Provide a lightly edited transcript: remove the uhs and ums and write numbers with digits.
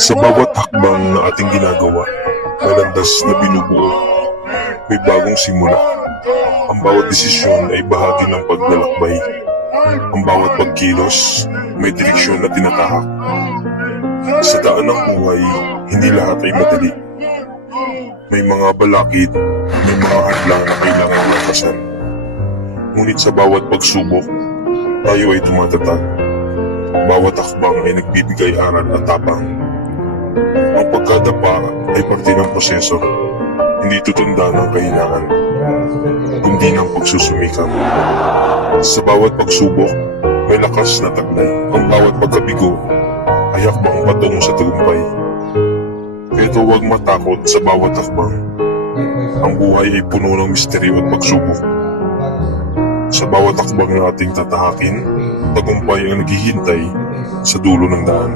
Sa bawat hakbang na ating ginagawa, may landas na binubuo, may bagong simula. Ang bawat desisyon ay bahagi ng paglalakbay. Ang bawat pagkilos, may direksyon na tinatahak. Sa daan ng buhay, hindi lahat ay madali. May mga balakid, may mga hadlang na kailangan lakasan. Ngunit sa bawat pagsubok, tayo ay tumatatag. Bawat hakbang ay nagbibigay aral at tapang. Ang pagkadapa ay parte ng proseso, hindi tutunda ng kahinaan, kundi ng pagsusumikap. Sa bawat pagsubok, may lakas na taglay. Ang bawat pagkabigo ay hakbang patungo sa tagumpay. Kaya huwag matakot sa bawat hakbang. Ang buhay ay puno ng misteryo at pagsubok. Sa bawat hakbang na ating tatahakin, tagumpay ang naghihintay sa dulo ng daan.